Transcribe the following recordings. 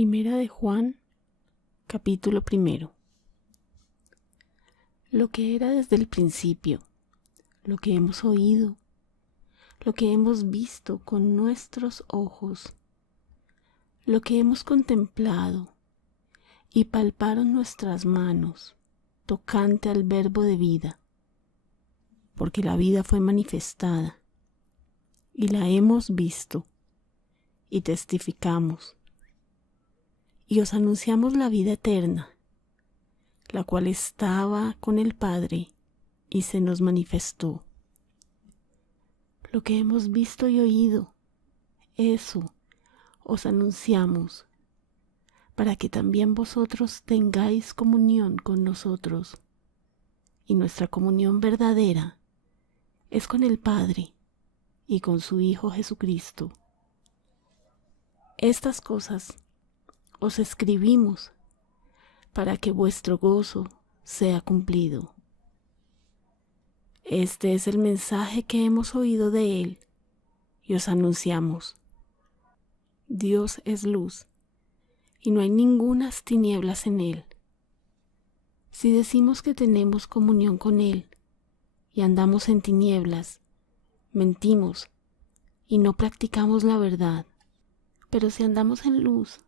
Primera de Juan, capítulo 1. Lo que era desde el principio, lo que hemos oído, lo que hemos visto con nuestros ojos, lo que hemos contemplado y palparon nuestras manos, tocante al Verbo de vida, porque la vida fue manifestada, y la hemos visto, y testificamos, y os anunciamos la vida eterna, la cual estaba con el Padre y se nos manifestó. Lo que hemos visto y oído, eso os anunciamos, para que también vosotros tengáis comunión con nosotros. Y nuestra comunión verdadera es con el Padre y con su Hijo Jesucristo. Estas cosas os escribimos para que vuestro gozo sea cumplido. Este es el mensaje que hemos oído de Él y os anunciamos. Dios es luz y no hay ningunas tinieblas en Él. Si decimos que tenemos comunión con Él y andamos en tinieblas, mentimos y no practicamos la verdad. Pero si andamos en luz,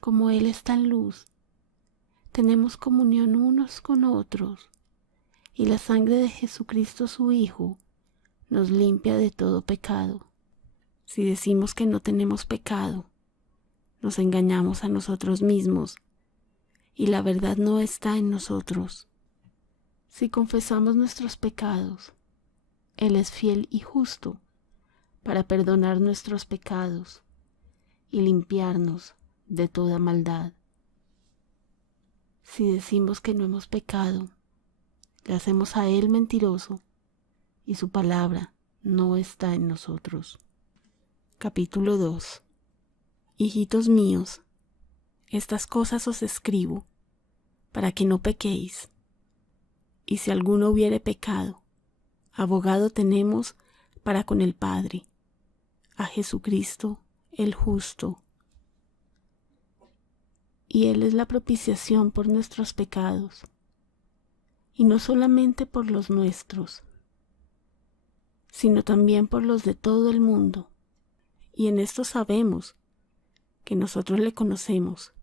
como Él está en luz, tenemos comunión unos con otros, y la sangre de Jesucristo su Hijo nos limpia de todo pecado. Si decimos que no tenemos pecado, nos engañamos a nosotros mismos, y la verdad no está en nosotros. Si confesamos nuestros pecados, Él es fiel y justo para perdonar nuestros pecados y limpiarnos de toda maldad. Si decimos que no hemos pecado, le hacemos a Él mentiroso y su palabra no está en nosotros. Capítulo 2. Hijitos míos, estas cosas os escribo para que no pequéis. Y si alguno hubiere pecado, abogado tenemos para con el Padre, a Jesucristo el justo. Y Él es la propiciación por nuestros pecados, y no solamente por los nuestros, sino también por los de todo el mundo. Y en esto sabemos que nosotros le conocemos,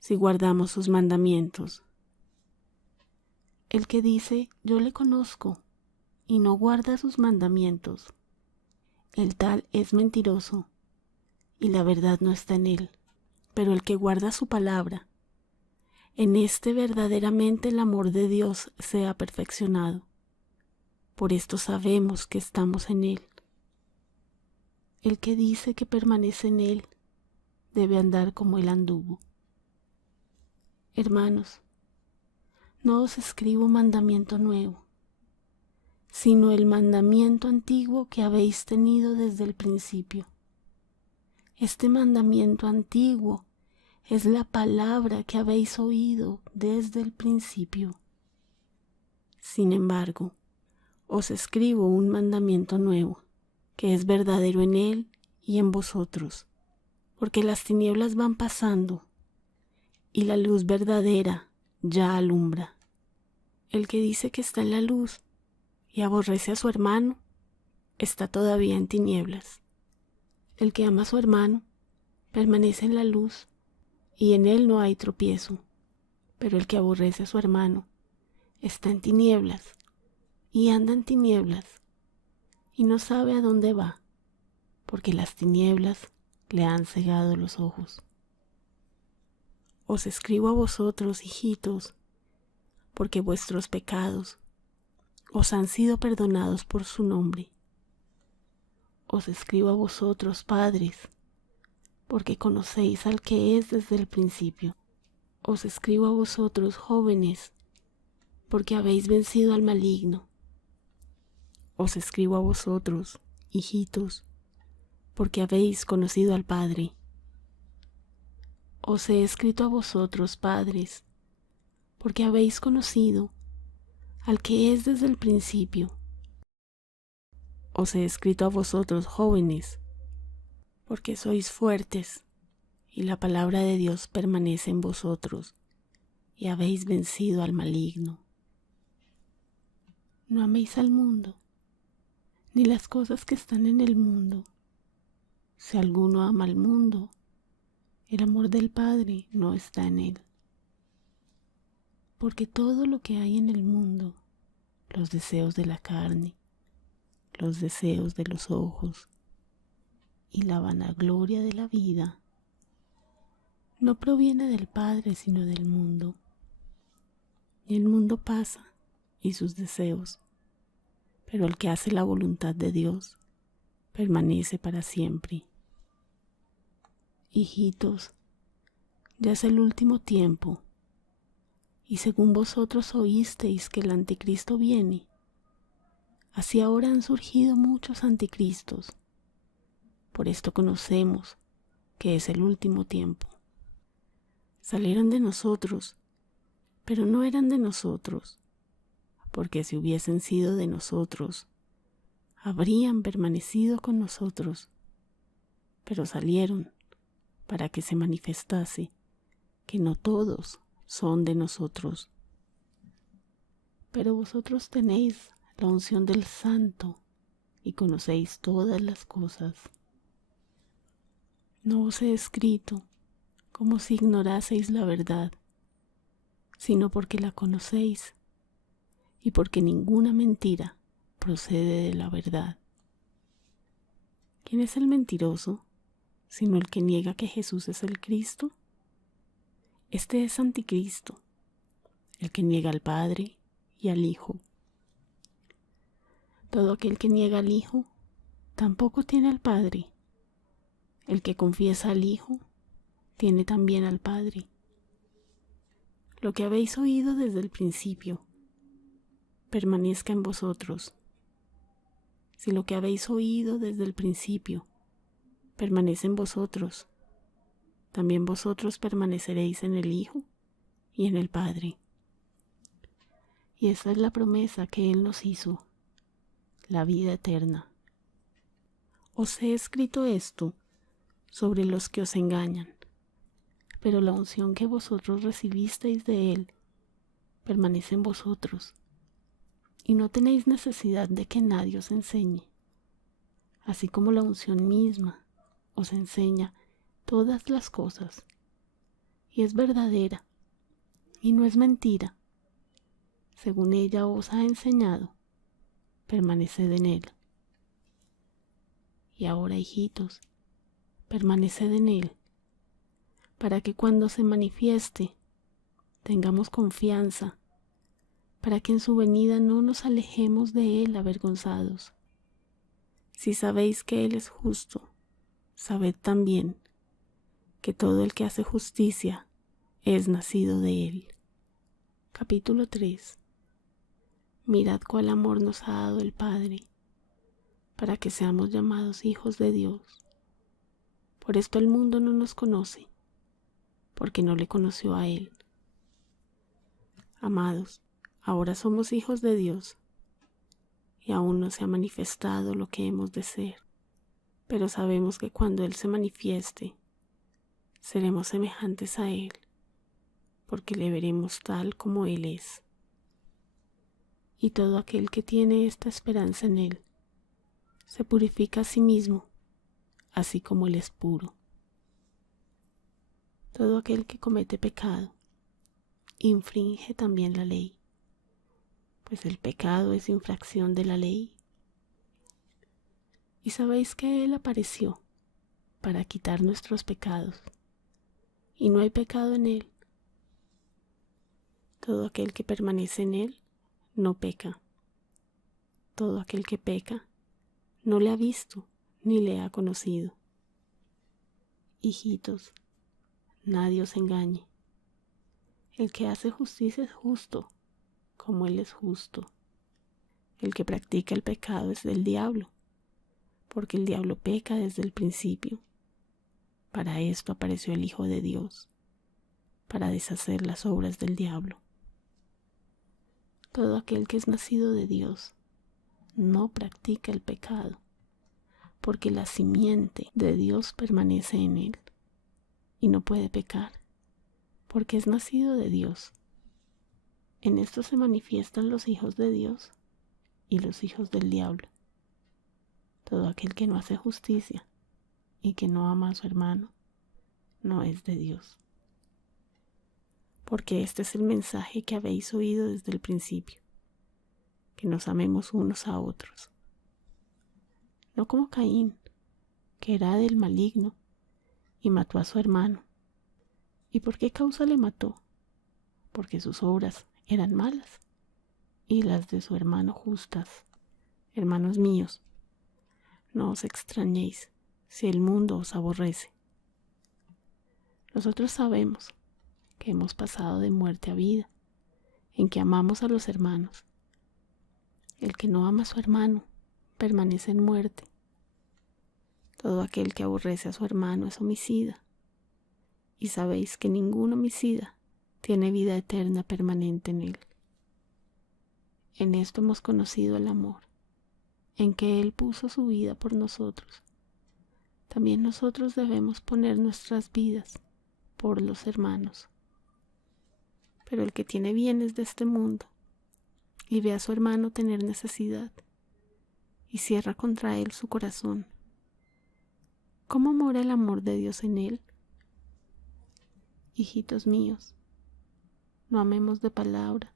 si guardamos sus mandamientos. El que dice, yo le conozco, y no guarda sus mandamientos, el tal es mentiroso, y la verdad no está en él. Pero el que guarda su palabra, en este verdaderamente el amor de Dios sea perfeccionado. Por esto sabemos que estamos en Él. El que dice que permanece en Él, debe andar como Él anduvo. Hermanos, no os escribo mandamiento nuevo, sino el mandamiento antiguo que habéis tenido desde el principio. Este mandamiento antiguo es la palabra que habéis oído desde el principio. Sin embargo, os escribo un mandamiento nuevo, que es verdadero en Él y en vosotros, porque las tinieblas van pasando, y la luz verdadera ya alumbra. El que dice que está en la luz y aborrece a su hermano, está todavía en tinieblas. El que ama a su hermano permanece en la luz, y en él no hay tropiezo. Pero el que aborrece a su hermano está en tinieblas, y anda en tinieblas, y no sabe a dónde va, porque las tinieblas le han cegado los ojos. Os escribo a vosotros, hijitos, porque vuestros pecados os han sido perdonados por su nombre. Os escribo a vosotros, padres, porque conocéis al que es desde el principio. Os escribo a vosotros, jóvenes, porque habéis vencido al maligno. Os escribo a vosotros, hijitos, porque habéis conocido al Padre. Os he escrito a vosotros, padres, porque habéis conocido al que es desde el principio. Os he escrito a vosotros, jóvenes, porque sois fuertes y la palabra de Dios permanece en vosotros, y habéis vencido al maligno. No améis al mundo, ni las cosas que están en el mundo. Si alguno ama al mundo, el amor del Padre no está en él. Porque todo lo que hay en el mundo, los deseos de la carne, los deseos de los ojos y la vanagloria de la vida, no proviene del Padre sino del mundo. Y el mundo pasa y sus deseos, pero el que hace la voluntad de Dios permanece para siempre. Hijitos, ya es el último tiempo, y según vosotros oísteis que el anticristo viene, así ahora han surgido muchos anticristos. Por esto conocemos que es el último tiempo. Salieron de nosotros, pero no eran de nosotros, porque si hubiesen sido de nosotros, habrían permanecido con nosotros, pero salieron para que se manifestase que no todos son de nosotros. Pero vosotros tenéis la unción del Santo y conocéis todas las cosas. No os he escrito como si ignoraseis la verdad, sino porque la conocéis y porque ninguna mentira procede de la verdad. ¿Quién es el mentiroso, sino el que niega que Jesús es el Cristo? Este es anticristo, el que niega al Padre y al Hijo. Todo aquel que niega al Hijo tampoco tiene al Padre. El que confiesa al Hijo tiene también al Padre. Lo que habéis oído desde el principio permanezca en vosotros. Si lo que habéis oído desde el principio permanece en vosotros, también vosotros permaneceréis en el Hijo y en el Padre. Y esta es la promesa que Él nos hizo, la vida eterna. Os he escrito esto sobre los que os engañan, pero la unción que vosotros recibisteis de Él permanece en vosotros, y no tenéis necesidad de que nadie os enseñe, así como la unción misma os enseña todas las cosas, y es verdadera, y no es mentira. Según ella os ha enseñado, permaneced en Él. Y ahora, hijitos, permaneced en Él, para que cuando se manifieste tengamos confianza, para que en su venida no nos alejemos de Él avergonzados. Si sabéis que Él es justo, sabed también que todo el que hace justicia es nacido de Él. Capítulo 3. Mirad cuál amor nos ha dado el Padre, para que seamos llamados hijos de Dios. Por esto el mundo no nos conoce, porque no le conoció a Él. Amados, ahora somos hijos de Dios, y aún no se ha manifestado lo que hemos de ser, pero sabemos que cuando Él se manifieste, seremos semejantes a Él, porque le veremos tal como Él es. Y todo aquel que tiene esta esperanza en Él, se purifica a sí mismo, así como Él es puro. Todo aquel que comete pecado, infringe también la ley, pues el pecado es infracción de la ley. Y sabéis que Él apareció para quitar nuestros pecados, y no hay pecado en Él. Todo aquel que permanece en Él no peca. Todo aquel que peca no le ha visto ni le ha conocido. Hijitos, nadie os engañe. El que hace justicia es justo, como Él es justo. El que practica el pecado es del diablo, porque el diablo peca desde el principio. Para esto apareció el Hijo de Dios, para deshacer las obras del diablo. Todo aquel que es nacido de Dios no practica el pecado, porque la simiente de Dios permanece en él, y no puede pecar, porque es nacido de Dios. En esto se manifiestan los hijos de Dios y los hijos del diablo. Todo aquel que no hace justicia y que no ama a su hermano, no es de Dios. Porque este es el mensaje que habéis oído desde el principio, que nos amemos unos a otros. No como Caín, que era del maligno y mató a su hermano. ¿Y por qué causa le mató? Porque sus obras eran malas y las de su hermano justas. Hermanos míos, no os extrañéis si el mundo os aborrece. Nosotros sabemos que hemos pasado de muerte a vida, en que amamos a los hermanos. El que no ama a su hermano permanece en muerte. Todo aquel que aborrece a su hermano es homicida, y sabéis que ningún homicida tiene vida eterna permanente en él. En esto hemos conocido el amor, en que Él puso su vida por nosotros. También nosotros debemos poner nuestras vidas por los hermanos. Pero el que tiene bienes de este mundo y ve a su hermano tener necesidad y cierra contra él su corazón, ¿cómo mora el amor de Dios en él? Hijitos míos, no amemos de palabra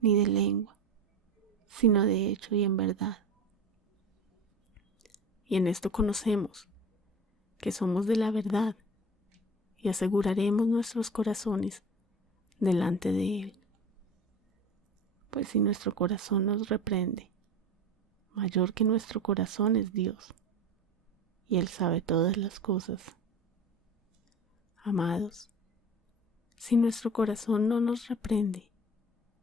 ni de lengua, sino de hecho y en verdad. Y en esto conocemos que somos de la verdad y aseguraremos nuestros corazones delante de Él. Pues si nuestro corazón nos reprende, mayor que nuestro corazón es Dios, y Él sabe todas las cosas. Amados, si nuestro corazón no nos reprende,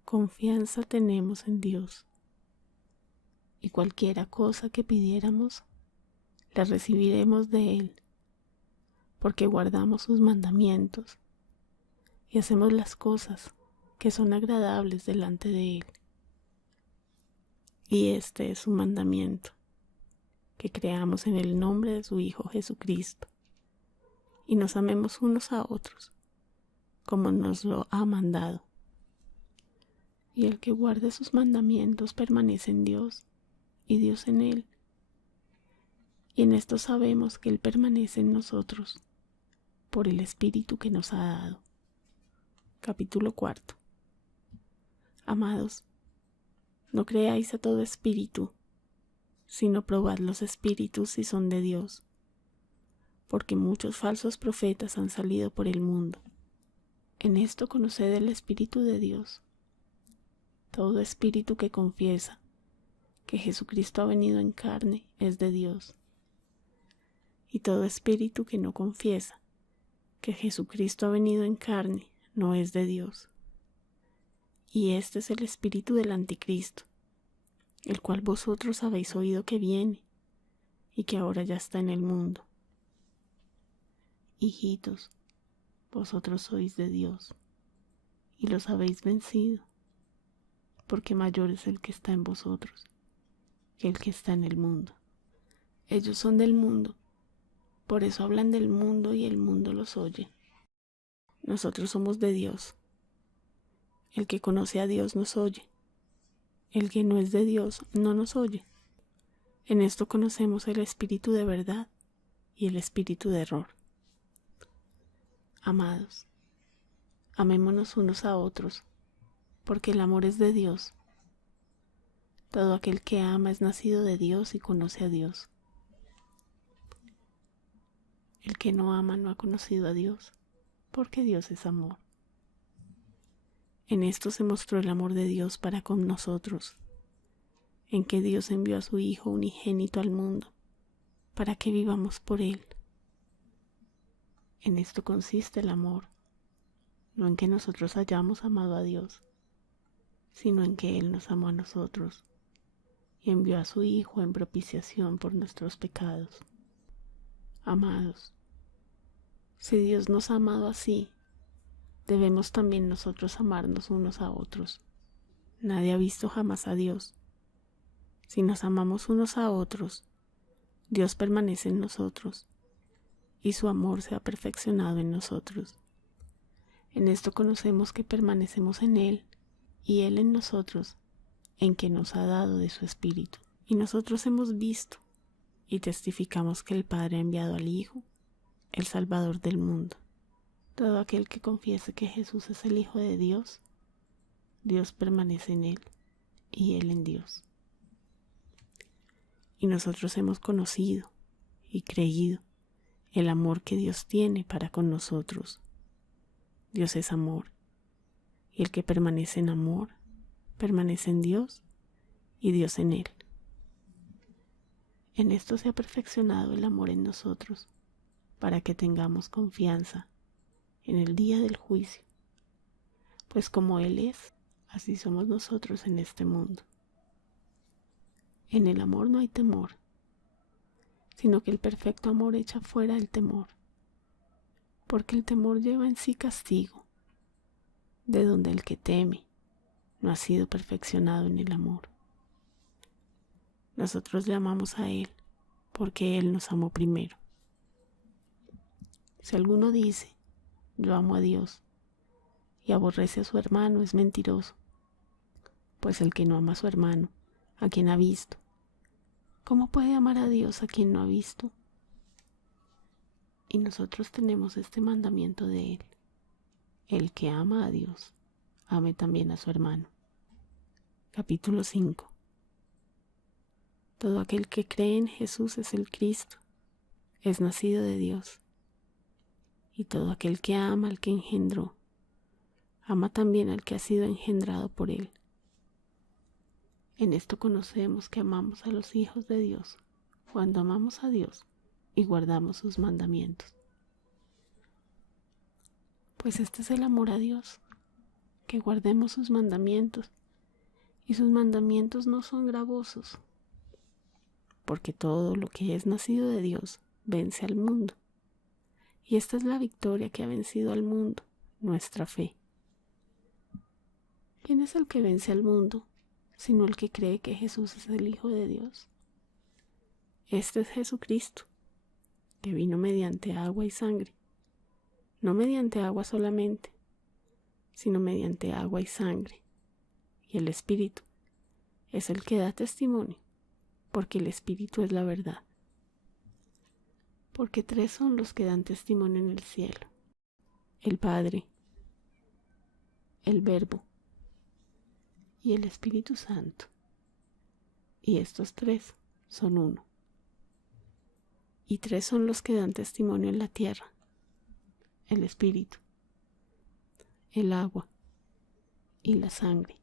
confianza tenemos en Dios, y cualquiera cosa que pidiéramos, la recibiremos de Él, porque guardamos sus mandamientos y hacemos las cosas que son agradables delante de Él. Y este es su mandamiento, que creamos en el nombre de su Hijo Jesucristo, y nos amemos unos a otros, como nos lo ha mandado. Y el que guarde sus mandamientos permanece en Dios, y Dios en él. Y en esto sabemos que Él permanece en nosotros, por el Espíritu que nos ha dado. Capítulo 4. Amados, no creáis a todo espíritu, sino probad los espíritus si son de Dios, porque muchos falsos profetas han salido por el mundo. En esto conoced el Espíritu de Dios. Todo espíritu que confiesa que Jesucristo ha venido en carne es de Dios. Y todo espíritu que no confiesa que Jesucristo ha venido en carne no es de Dios. Y este es el espíritu del anticristo, el cual vosotros habéis oído que viene y que ahora ya está en el mundo. Hijitos, vosotros sois de Dios y los habéis vencido, porque mayor es el que está en vosotros que el que está en el mundo. Ellos son del mundo, por eso hablan del mundo y el mundo los oye. Nosotros somos de Dios. El que conoce a Dios nos oye. El que no es de Dios no nos oye. En esto conocemos el espíritu de verdad y el espíritu de error. Amados, amémonos unos a otros, porque el amor es de Dios. Todo aquel que ama es nacido de Dios y conoce a Dios. El que no ama no ha conocido a Dios, porque Dios es amor. En esto se mostró el amor de Dios para con nosotros, en que Dios envió a su Hijo unigénito al mundo, para que vivamos por Él. En esto consiste el amor, no en que nosotros hayamos amado a Dios, sino en que Él nos amó a nosotros y envió a su Hijo en propiciación por nuestros pecados. Amados, si Dios nos ha amado así, debemos también nosotros amarnos unos a otros. Nadie ha visto jamás a Dios. Si nos amamos unos a otros, Dios permanece en nosotros y su amor se ha perfeccionado en nosotros. En esto conocemos que permanecemos en Él y Él en nosotros, en que nos ha dado de su Espíritu. Y nosotros hemos visto y testificamos que el Padre ha enviado al Hijo, el Salvador del mundo. Todo aquel que confiese que Jesús es el Hijo de Dios, Dios permanece en Él y Él en Dios. Y nosotros hemos conocido y creído el amor que Dios tiene para con nosotros. Dios es amor, y el que permanece en amor, permanece en Dios y Dios en él. En esto se ha perfeccionado el amor en nosotros, para que tengamos confianza en el día del juicio, pues como Él es, así somos nosotros en este mundo. En el amor no hay temor, sino que el perfecto amor echa fuera el temor, porque el temor lleva en sí castigo, de donde el que teme no ha sido perfeccionado en el amor. Nosotros le amamos a Él, porque Él nos amó primero. Si alguno dice, yo amo a Dios, y aborrece a su hermano, es mentiroso, pues el que no ama a su hermano, a quien ha visto, ¿cómo puede amar a Dios a quien no ha visto? Y nosotros tenemos este mandamiento de Él: el que ama a Dios, ame también a su hermano. Capítulo 5. Todo aquel que cree en Jesús es el Cristo, es nacido de Dios. Y todo aquel que ama al que engendró, ama también al que ha sido engendrado por Él. En esto conocemos que amamos a los hijos de Dios, cuando amamos a Dios y guardamos sus mandamientos. Pues este es el amor a Dios, que guardemos sus mandamientos, y sus mandamientos no son gravosos, porque todo lo que es nacido de Dios vence al mundo. Y esta es la victoria que ha vencido al mundo, nuestra fe. ¿Quién es el que vence al mundo, sino el que cree que Jesús es el Hijo de Dios? Este es Jesucristo, que vino mediante agua y sangre, no mediante agua solamente, sino mediante agua y sangre. Y el Espíritu es el que da testimonio, porque el Espíritu es la verdad. Porque tres son los que dan testimonio en el cielo: el Padre, el Verbo y el Espíritu Santo. Y estos tres son uno. Y tres son los que dan testimonio en la tierra: el Espíritu, el agua y la sangre.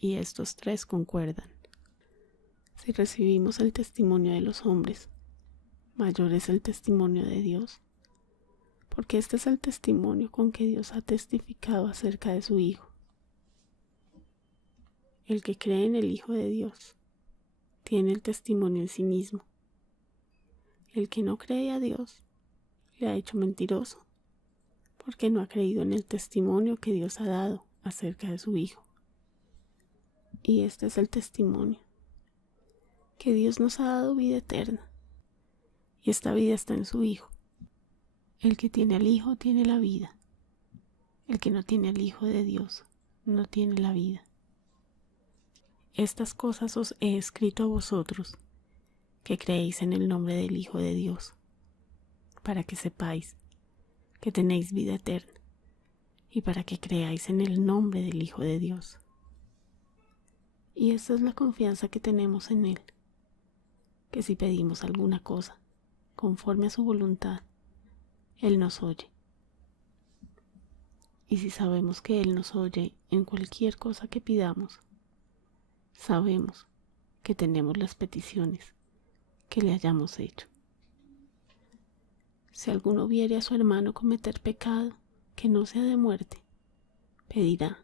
Y estos tres concuerdan. Si recibimos el testimonio de los hombres, mayor es el testimonio de Dios, porque este es el testimonio con que Dios ha testificado acerca de su Hijo. El que cree en el Hijo de Dios tiene el testimonio en sí mismo. El que no cree a Dios le ha hecho mentiroso, porque no ha creído en el testimonio que Dios ha dado acerca de su Hijo. Y este es el testimonio: que Dios nos ha dado vida eterna, y esta vida está en su Hijo. El que tiene al Hijo tiene la vida. El que no tiene al Hijo de Dios no tiene la vida. Estas cosas os he escrito a vosotros, que creéis en el nombre del Hijo de Dios, para que sepáis que tenéis vida eterna, y para que creáis en el nombre del Hijo de Dios. Y esta es la confianza que tenemos en Él, que si pedimos alguna cosa conforme a su voluntad, Él nos oye. Y si sabemos que Él nos oye en cualquier cosa que pidamos, sabemos que tenemos las peticiones que le hayamos hecho. Si alguno viere a su hermano cometer pecado que no sea de muerte, pedirá,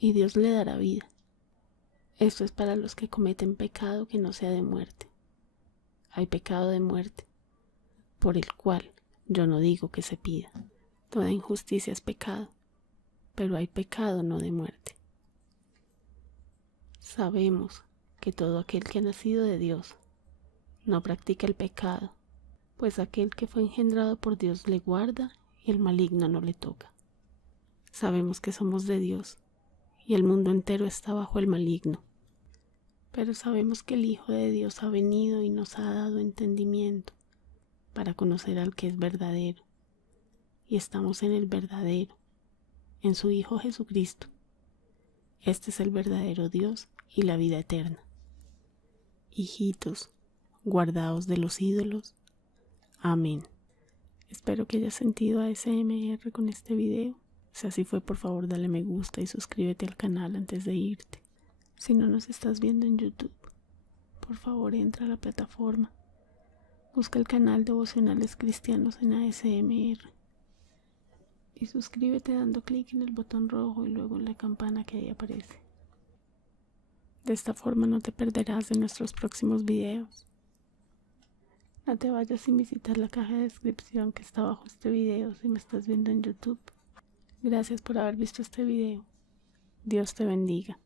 y Dios le dará vida. Esto es para los que cometen pecado que no sea de muerte. Hay pecado de muerte, por el cual yo no digo que se pida. Toda injusticia es pecado, pero hay pecado no de muerte. Sabemos que todo aquel que ha nacido de Dios no practica el pecado, pues aquel que fue engendrado por Dios le guarda y el maligno no le toca. Sabemos que somos de Dios y el mundo entero está bajo el maligno, pero sabemos que el Hijo de Dios ha venido y nos ha dado entendimiento para conocer al que es verdadero, y estamos en el verdadero, en su Hijo Jesucristo. Este es el verdadero Dios y la vida eterna. Hijitos, guardaos de los ídolos. Amén. Espero que hayas sentido ASMR con este video. Si así fue, por favor dale me gusta y suscríbete al canal antes de irte. Si no nos estás viendo en YouTube, por favor entra a la plataforma. Busca el canal Devocionales Cristianos en ASMR. Y suscríbete dando clic en el botón rojo y luego en la campana que ahí aparece. De esta forma no te perderás de nuestros próximos videos. No te vayas sin visitar la caja de descripción que está bajo este video si me estás viendo en YouTube. Gracias por haber visto este video. Dios te bendiga.